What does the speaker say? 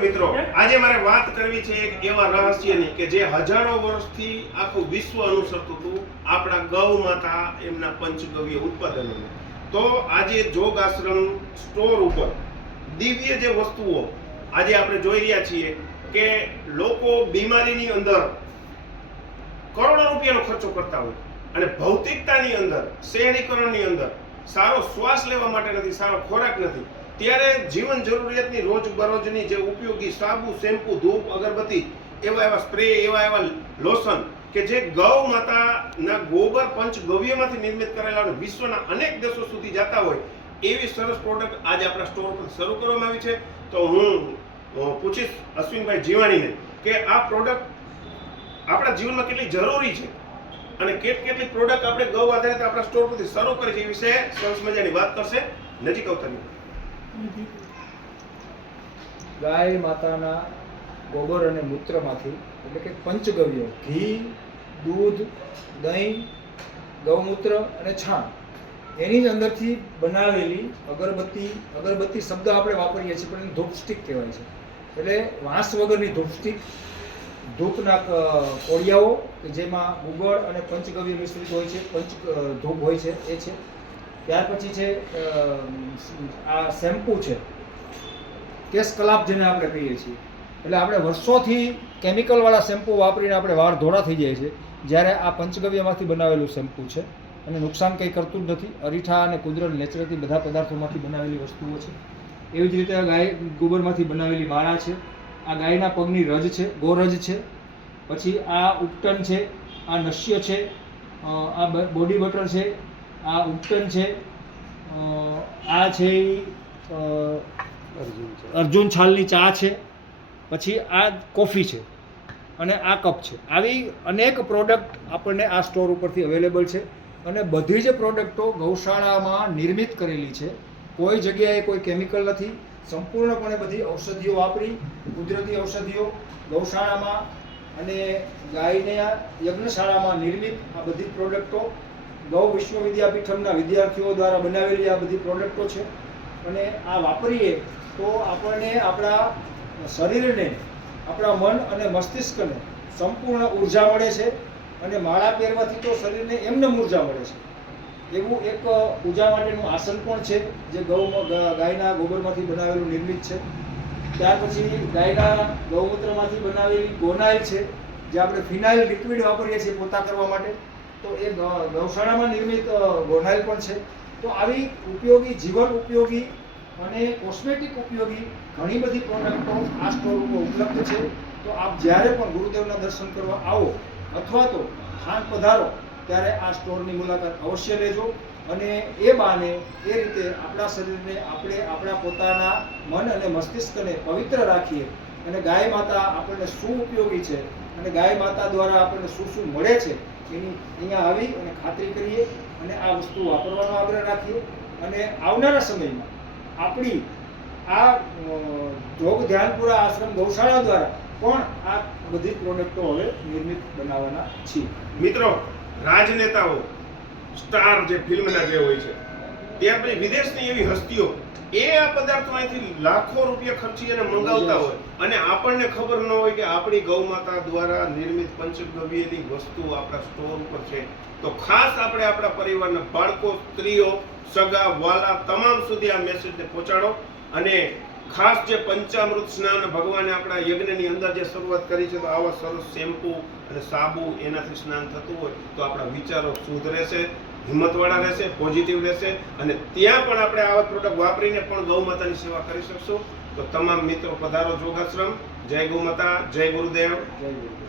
મિત્રો આજે મારે વાત કરવી છે એક એવા રહસ્યની કે જે હજારો વર્ષથી આખું વિશ્વ અનુસરતું હતું, આપણા ગૌ માતા એમના પંચગવ્ય ઉત્પાદનોને. તો આજે જોગ આશ્રમ સ્ટોર ઉપર દિવ્ય જે વસ્તુઓ આજે આપણે જોઈ રહ્યા છીએ કે લોકો બીમારીની અંદર કરોડો રૂપિયાનો ખર્ચો કરતા હોય અને ભૌતિકતાની અંદર, શહેરીકરણની અંદર સારો શ્વાસ લેવા માટે નથી, સારો ખોરાક નથી, ત્યારે જીવન જરૂરિયાતની રોજબરોજની જે ઉપયોગી સાબુ, શેમ્પુ, ધૂપ, અગરબત્તી, એવા સ્પ્રે, એવા લોશન કે જે ગૌ માતાના ગોબર પંચગવ્યમાંથી નિર્મિત કરેલા અને વિશ્વના અનેક દેશો સુધી જતા હોય એવી સરસ પ્રોડક્ટ આજે આપણા સ્ટોર પર શરૂ કરવામાં આવી છે. તો હું પૂછીશ અશ્વિનભાઈ જીવાણીને કે આ પ્રોડક્ટ આપણા જીવનમાં કેટલી જરૂરી છે અને કેટલી પ્રોડક્ટ આપણે ગૌ આધારિત આપણા સ્ટોર પરથી શરૂ કરી છે એ વિશે સરસ મજાની વાત કરશે. નજીક અવતરી. ગાય માતાના ગોબર અને મૂત્રમાંથી એટલે કે પંચગવ્ય, ઘી, દૂધ, દહીં, ગૌમૂત્ર અને છાણ, એની જ અંદરથી બનાવેલી અગરબત્તી શબ્દ આપણે વાપરીએ છીએ પણ એને ધૂપ સ્ટિક કહેવાય છે. એટલે વાંસ વગરની ધૂપ સ્ટિક, ધૂપના કોળિયાઓ કે જેમાં ગુગળ અને પંચગવ્ય મિશ્રિત હોય છે, ધૂપ હોય છે એ છે. ત્યાર પછી છે આ શેમ્પૂ છે, કેસ કલાપ જેને આપણે કહીએ છીએ. એટલે આપણે વર્ષોથી કેમિકલવાળા શેમ્પૂ વાપરીને આપણે વાળ ધોળા થઈ જાય છે, જ્યારે આ પંચગવ્યમાંથી બનાવેલું શેમ્પૂ છે અને નુકસાન કંઈ કરતું જ નથી. અરીઠા અને કુદરત નેચરલથી બધા પદાર્થોમાંથી બનાવેલી વસ્તુઓ છે. એવી જ રીતે ગાય ગોબરમાંથી બનાવેલી માળા છે, આ ગાયના પગની રજ છે, ગોરજ છે, પછી આ ઉપટન છે, આ નશ્ય છે, આ બોડી બટર છે, આ ઉપટન છે, આ છે અર્જુન છાલની ચા છે, પછી આ કોફી છે અને આ કપ છે. આવી અનેક પ્રોડક્ટ આપણને આ સ્ટોર ઉપરથી અવેલેબલ છે અને બધી જ પ્રોડક્ટો ગૌશાળામાં નિર્મિત કરેલી છે. કોઈ જગ્યાએ કોઈ કેમિકલ નથી, સંપૂર્ણપણે બધી ઔષધિઓ વાપરી, કુદરતી ઔષધિઓ ગૌશાળામાં અને ગાયના યજ્ઞશાળામાં નિર્મિત આ બધી પ્રોડક્ટો ગૌ વિશ્વવિદ્યાપીઠમના વિદ્યાર્થીઓ દ્વારા બનાવેલી આ બધી પ્રોડક્ટો છે. અને આ વાપરીએ તો આપણને આપણા શરીરને, આપણા મન અને મસ્તિષ્કને સંપૂર્ણ ઉર્જા મળે છે અને માળા પહેરવાથી તો શરીરને એમને ઉર્જા મળે છે. એવું એક પૂજા માટેનું આસન પણ છે જે ગાયના ગોબરમાંથી બનાવેલું નિર્મિત છે. ત્યાર પછી ગાયના ગૌમૂત્રમાંથી બનાવેલી ગોનાઇલ છે, જે આપણે ફિનાઇલ લિક્વિડ વાપરીએ છીએ પોતા કરવા માટે, તો એ ગૌશાળામાં નિર્મિત ગોનાઇલ પણ છે. તો આવી ઉપયોગી, જીવન ઉપયોગી અને કોસ્મેટિક ઉપયોગી ઘણી બધી પ્રોડક્ટો આ સ્ટોર ઉપર ઉપલબ્ધ છે. તો આપ જ્યારે પણ ગુરુદેવના દર્શન કરવા આવો અથવા તો થાન પધારો ત્યારે આ સ્ટોરની મુલાકાત અવશ્ય લેજો અને એ બાને એ રીતે આપણા શરીરને આપણે આપણા પોતાના મન અને મસ્તિષ્કને પવિત્ર રાખીએ અને ગાય માતા આપણને શું ઉપયોગી છે અને ગાય માતા દ્વારા આપણને શું શું મળે છે એની અહીંયા આવી અને ખાતરી કરીએ અને આ વસ્તુ વાપરવાનો આગ્રહ રાખીએ. અને આવનારા સમયમાં આપણી આ જોગ ધ્યાનપુરા આશ્રમ ગૌશાળા દ્વારા પણ આ બધી પ્રોડક્ટો હવે નિર્મિત બનાવવાના છીએ. મિત્રો, રાજનેતાઓ, સ્ટાર જે ફિલ્મના જે હોય છે, ત્યાર પછી વિદેશની એવી હસ્તીઓ એ આ પદાર્થો અહીંથી લાખો રૂપિયા ખર્ચી અને મંગાવતા હોય અને આપણને ખબર ન હોય કે આપણી ગૌ માતા દ્વારા નિર્મિત પંચગવ્યની વસ્તુ આપણા સ્ટોર ઉપર છે. તો ખાસ આપણે આપણા પરિવારના બાળકો, સ્ત્રીઓ, સગા વાલા તમામ સુધી આ મેસેજને પહોંચાડો. અને ખાસ જે પંચામૃત સ્નાન ભગવાને આપણા યજ્ઞની અંદર જે શરૂઆત કરી છે, તો આવા સરસ શેમ્પુ અને સાબુ એનાથી સ્નાન થતું હોય તો આપણા વિચારો શુદ્ધ રહેશે, હિંમતવાળા રહેશે, પોઝિટિવ રહેશે અને ત્યાં પણ આપણે આવા પ્રોડક્ટ વાપરીને પણ ગૌ માતાની સેવા કરી શકશું. તો તમામ મિત્રો પધારો જોગાશ્રમ. જય ગૌ માતા, જય ગુરુદેવ. જય ગુરુદેવ.